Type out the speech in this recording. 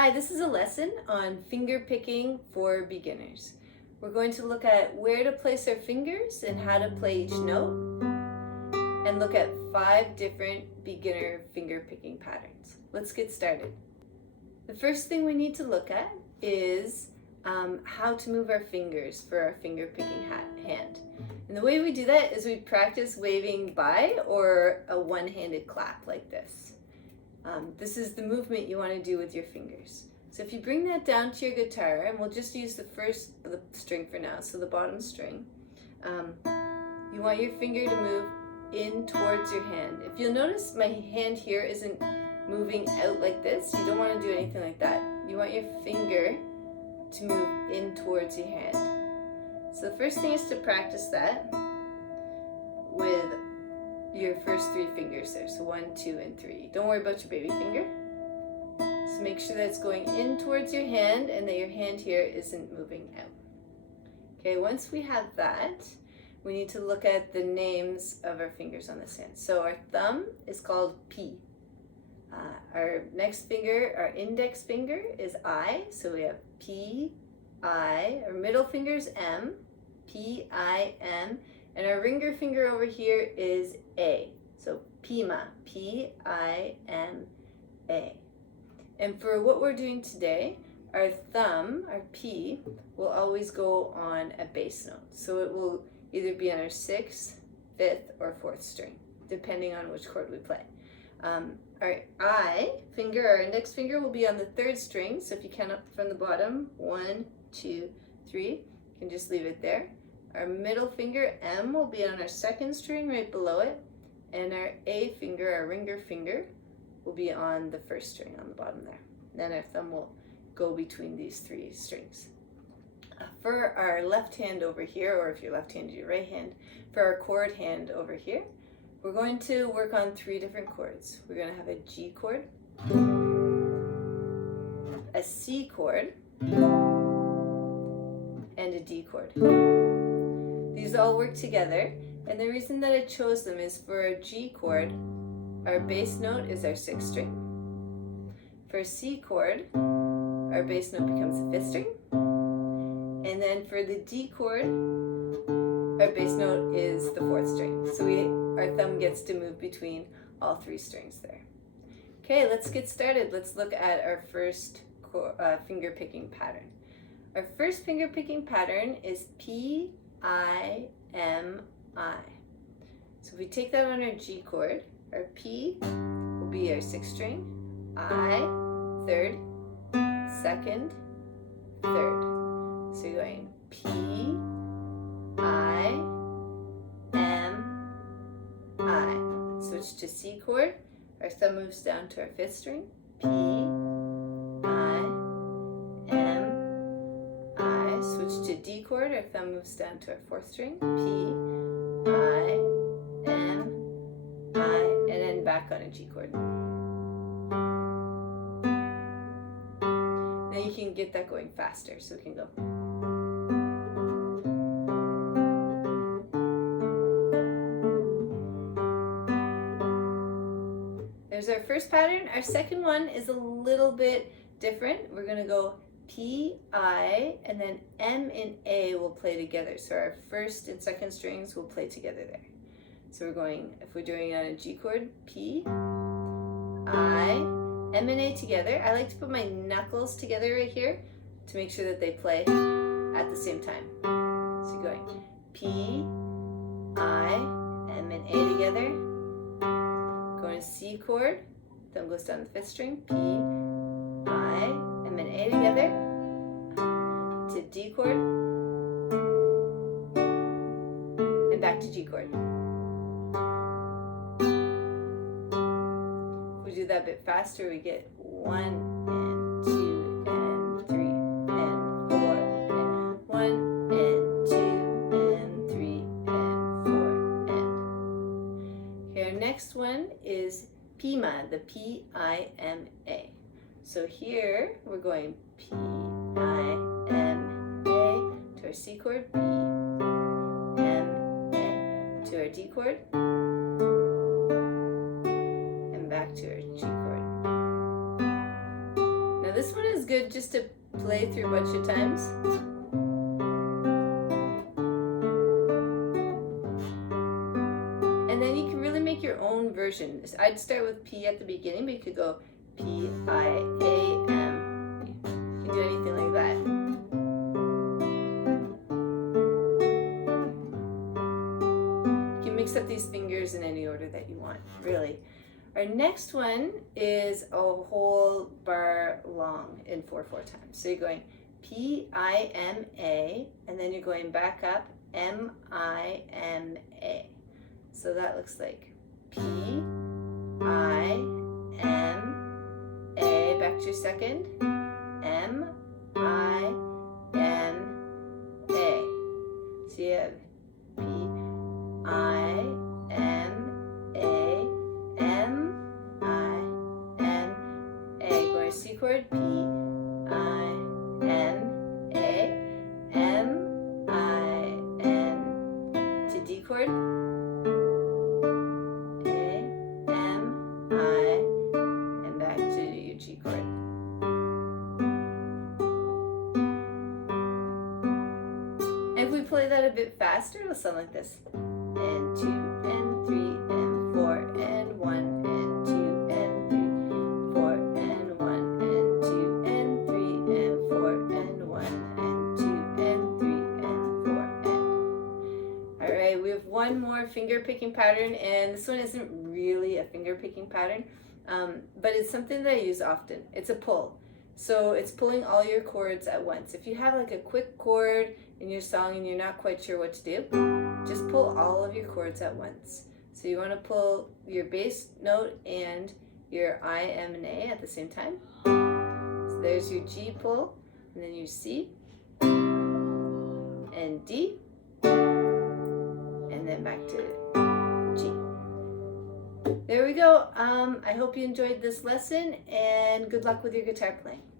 Hi, this is a lesson on finger picking for beginners. We're going to look at where to place our fingers and how to play each note, and look at 5 different beginner finger picking patterns. Let's get started. The first thing we need to look at is how to move our fingers for our finger picking hand. And the way we do that is we practice waving by or a one-handed clap like this. This is the movement you want to do with your fingers. So if you bring that down to your guitar, and we'll just use the string for now, so the bottom string, you want your finger to move in towards your hand. If you'll notice, my hand here isn't moving out like this. You don't want to do anything like that. You want your finger to move in towards your hand. So the first thing is to practice that with your first 3 fingers there. So 1, 2, and 3. Don't worry about your baby finger. So make sure that it's going in towards your hand and that your hand here isn't moving out. Okay, once we have that, we need to look at the names of our fingers on this hand. So our thumb is called P. Our next finger, our index finger, is I. So we have P, I. Our middle finger is M, P, I, M. And our ringer finger over here is A. So Pima, P-I-M-A. And for what we're doing today, our thumb, our P, will always go on a bass note. So it will either be on our 6th, 5th, or 4th string, depending on which chord we play. Our I finger, our index finger, will be on the 3rd string. So if you count up from the bottom, 1, 2, 3, you can just leave it there. Our middle finger, M, will be on our 2nd string right below it. And our A finger, our ringer finger, will be on the 1st string on the bottom there. Then our thumb will go between these 3 strings. For our left hand over here, or if you're left-handed, your right hand, for our chord hand over here, we're going to work on 3 different chords. We're going to have a G chord, a C chord, and a D chord. These all work together, and the reason that I chose them is for a G chord, our bass note is our 6th string. For a C chord, our bass note becomes the 5th string. And then for the D chord, our bass note is the 4th string. So our thumb gets to move between all 3 strings there. Okay, let's get started. Let's look at our first finger picking pattern. Our first finger picking pattern is P-I-M-I. So if we take that on our G chord, our P will be our 6th string, I, 3rd, 2nd, 3rd. So you're going P, I, M, I. Switch to C chord. Our thumb moves down to our 5th string. P, I, M, I. Switch to D chord. Our thumb moves down to our 4th string. P, I, M, I. And then back on a G chord. Then you can get that going faster. So we can go. There's our first pattern. Our second one is a little bit different. We're going to go P, I, and then M and A will play together. So our 1st and 2nd strings will play together there. So we're going, if we're doing it on a G chord, P, I, M and A together. I like to put my knuckles together right here to make sure that they play at the same time. So you're going P, I, M and A together. Going to C chord, thumb goes down the 5th string, P, I, M and A together, to D chord, and back to G chord. If we do that a bit faster, we get 1 and 2 and 3 and 4 and 1 and 2 and 3 and 4 and. Okay, our next one is Pima, the P-I-M-A. So here we're going P-I-M-A to our C chord, P-M-A to our D chord, and back to our G chord. Now this one is good just to play through a bunch of times. And then you can really make your own version. I'd start with P at the beginning, but you could go P-I-A-M. You can do anything like that. You can mix up these fingers in any order that you want, really. Our next one is a whole bar long in 4/4 times. So you're going P-I-M-A, and then you're going back up M-I-M-A. So that looks like P-I-M-A, back to your second, M-I-M-A. So you have P-I-M-A, M-I-M-A. Going to C chord, P-I-M-A, M-I-M, to D chord, play that a bit faster, it'll sound like this. And 2 and 3 and 4 and 1 and 2 and 3, 4 and 1 and 2 and 3 and 4 and 1 and 2 and 3 and 4 and. All right, we have one more finger picking pattern, and this one isn't really a finger picking pattern, but it's something that I use often. It's a pull. So it's pulling all your chords at once. If you have like a quick chord in your song and you're not quite sure what to do, just pull all of your chords at once. So you want to pull your bass note and your I, M, and A at the same time. So there's your G pull, and then your C, and D, and then back to G. There we go. I hope you enjoyed this lesson, and good luck with your guitar playing.